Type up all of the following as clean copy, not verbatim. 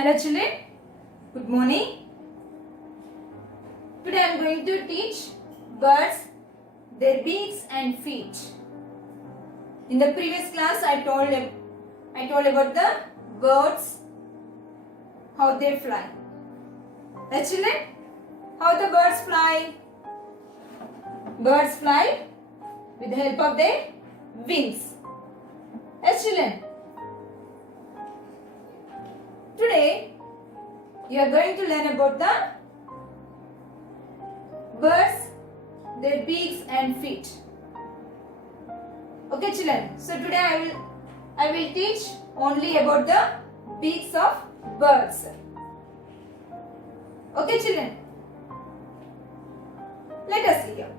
Hello children, good morning. Today I am going to teach birds, their beaks and feet. In the previous class I told about the birds, how they fly. Yes children, how the birds fly? Birds fly with the help of their wings. Yes children. Today, you are going to learn about the birds, their beaks and feet. Okay, children. So today I will teach only about the beaks of birds. Okay, children. Let us see here.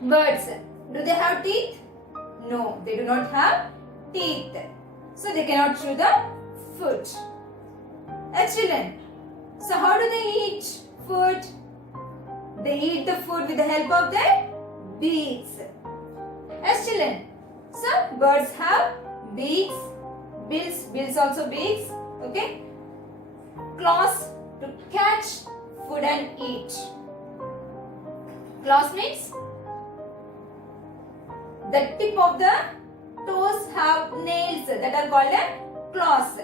Birds. Do they have teeth? No, they do not have teeth. So they cannot chew the food. Children, so how do they eat food? They eat the food with the help of their beaks. Yes, children. So birds have beaks, bills also beaks, okay? Claws to catch food and eat. Claws means the tip of the toes have nails that are called as claws.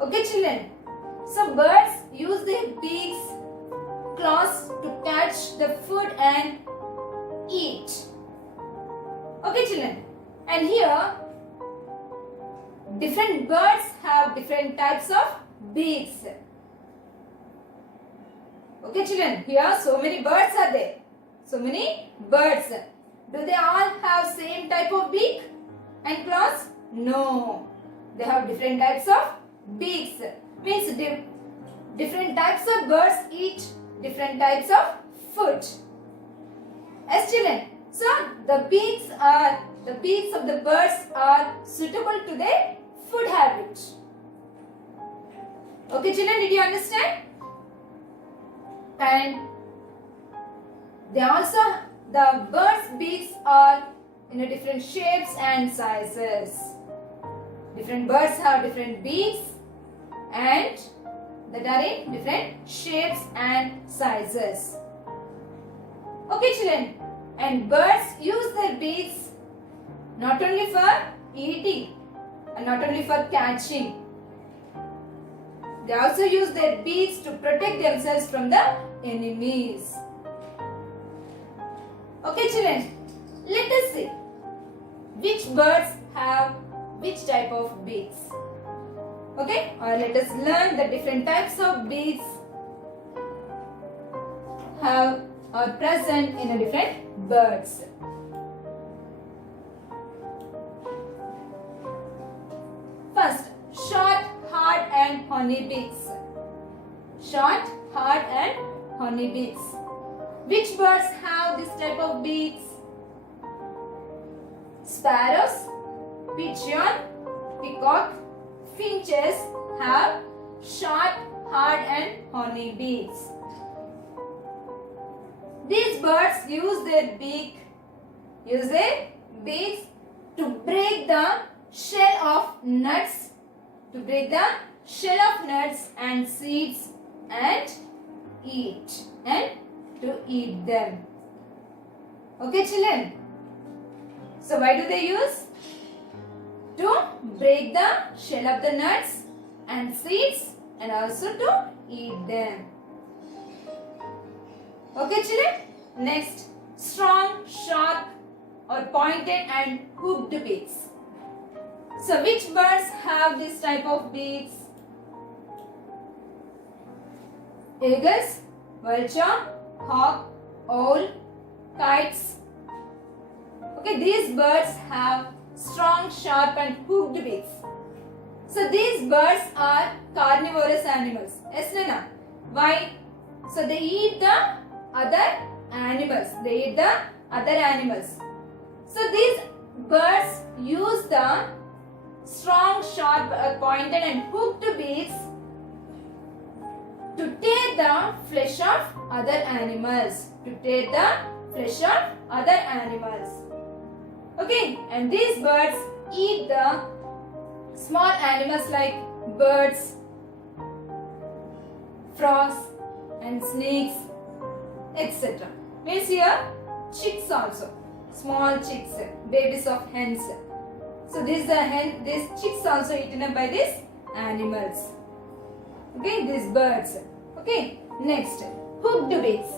Okay, children. So birds use their beaks, claws to catch the food and eat. Okay, children. And here, different birds have different types of beaks. Okay, children. Here, so many birds are there. So many birds. Do they all have same type of beak and claws? No. They have different types of beaks. Means different types of birds eat different types of food. Yes, children. So the beaks of the birds are suitable to their food habit. Okay, children, did you understand? And the birds' beaks are in different shapes and sizes. Different birds have different beaks and that are in different shapes and sizes. Okay, children. And birds use their beaks not only for eating and not only for catching. They also use their beaks to protect themselves from the enemies. Okay, children. Let us see which birds have which type of beaks. Okay, or let us learn the different types of beaks are present in different birds. First, short, hard and horny beaks. Short, hard and horny beaks. Which birds have this type of beaks? Sparrows, pigeon, peacock, finches have short, hard and horny beaks. These birds use their beaks to break the shell of nuts, and seeds and to eat them. Okay, children. So why do they use? To break the shell of the nuts and seeds and also to eat them. Okay, children. Next, strong, sharp or pointed and hooked beaks. So which birds have this type of beaks? Eagles, vulture, hawk, owl, kites. Okay, these birds have strong, sharp and hooked beaks. So these birds are carnivorous animals. Yes, Nana? Why? So they eat the other animals. So these birds use the strong, sharp, pointed and hooked beaks to tear the flesh of other animals. Okay, and these birds eat the small animals like birds, frogs and snakes, etc. Means here chicks also, small chicks, babies of hens. So these chicks also eaten up by these animals. Okay, these birds. Okay, next, hooked beaks.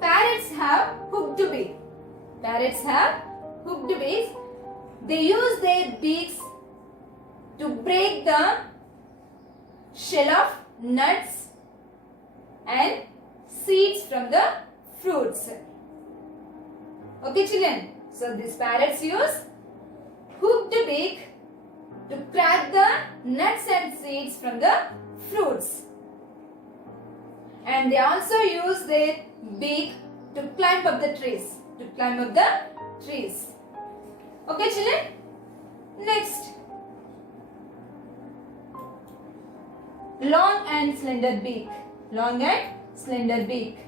Parrots have hooked beak. Parrots have hooked beaks. They use their beaks to break the shell of nuts and seeds from the fruits. Okay, children. So these parrots use hooked beak to crack the nuts and seeds from the fruits. And they also use their beak to climb up the trees. Okay, children. Next, long and slender beak. Long and slender beak.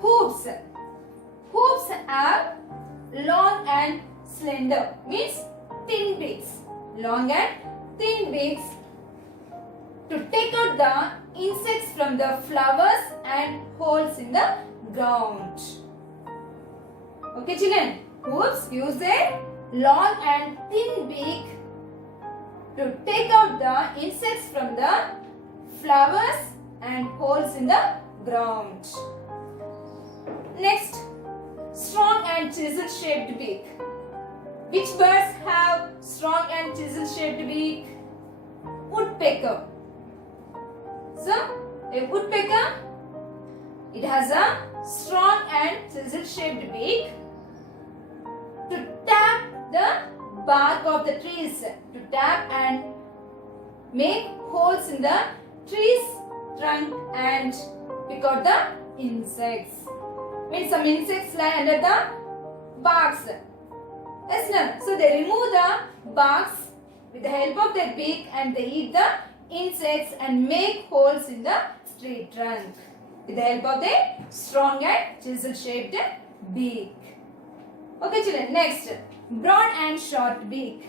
Hoops. Hoops have long and slender, means thin beaks. Long and thin beaks to take out the insects from the flowers and holes in the ground. Okay, children. Hoops use their long and thin beak to take out the insects from the flowers and holes in the ground. Next, strong and chisel shaped beak. Which birds have strong and chisel shaped beak? Woodpecker. So, a woodpecker, it has a strong and chisel shaped beak to tap the bark of the trees, to tap and make holes in the tree's trunk and pick out the insects. Means some insects lie under the barks. Yes, no? So they remove the barks with the help of their beak and they eat the insects and make holes in the tree trunk with the help of their strong and chisel shaped beak. Okay, children. Next, broad and short beak.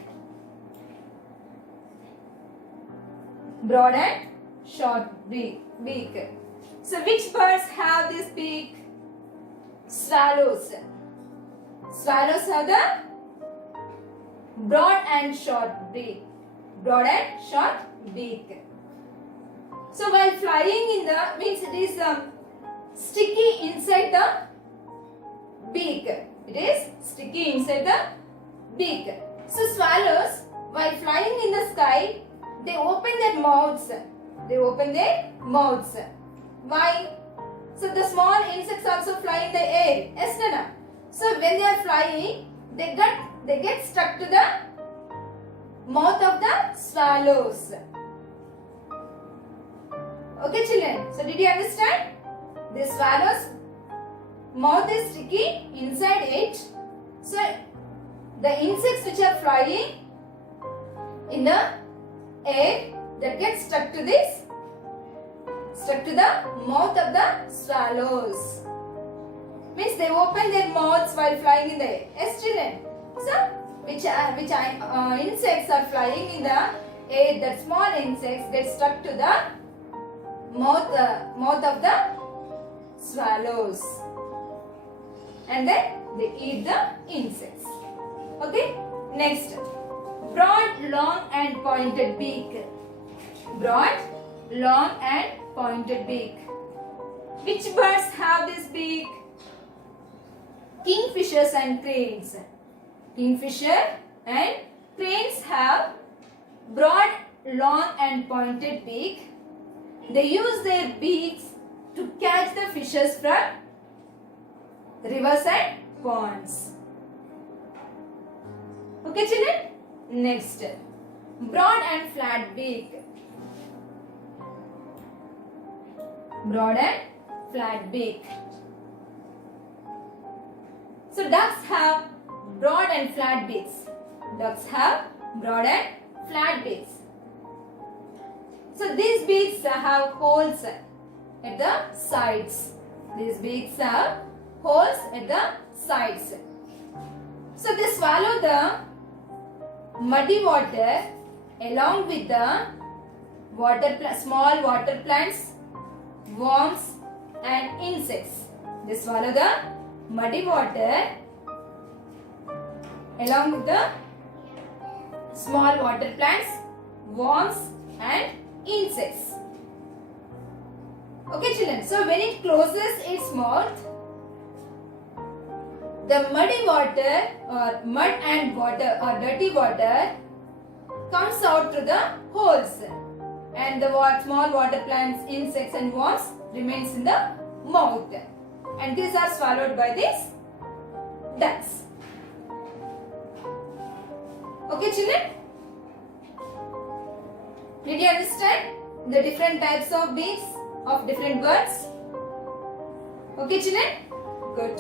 Broad and short beak. So which birds have this beak? Swallows. Swallows have the broad and short beak. Broad and short beak. So while flying in the, means it is sticky inside the beak. It is sticky inside the beak. So swallows, while flying in the sky, they open their mouths. Why? So the small insects also fly in the air. Yes, Nana? So when they are flying, they get stuck to the mouth of the swallows. Okay, children. So did you understand? The swallow's mouth is sticky inside it. So the insects which are flying in the air, that get stuck to the mouth of the swallows. Means they open their mouths while flying in the air. Yes, children. So which insects are flying in the air, that small insects get stuck to the mouth of the swallows. And then they eat the insects. Okay. Next, broad, long and pointed beak. Broad, long and pointed beak. Which birds have this beak? Kingfishers and cranes. Kingfisher and cranes have broad, long and pointed beak. They use their beaks to catch the fishes from rivers and ponds. Okay, children? Next, broad and flat beak. Broad and flat beak. So ducks have broad and flat beaks. Ducks have broad and flat beaks. So these beaks have holes at the sides. These beaks have holes at the sides. So they swallow the muddy water along with the small water plants, worms and insects. They swallow the muddy water along with the small water plants, worms and insects. Okay children, so when it closes its mouth, the muddy water or mud and water or dirty water comes out through the holes, and the small water plants, insects and worms remains in the mouth, and these are swallowed by these ducks. Okay children? Did you understand the different types of beaks of different birds? Okay children? Good.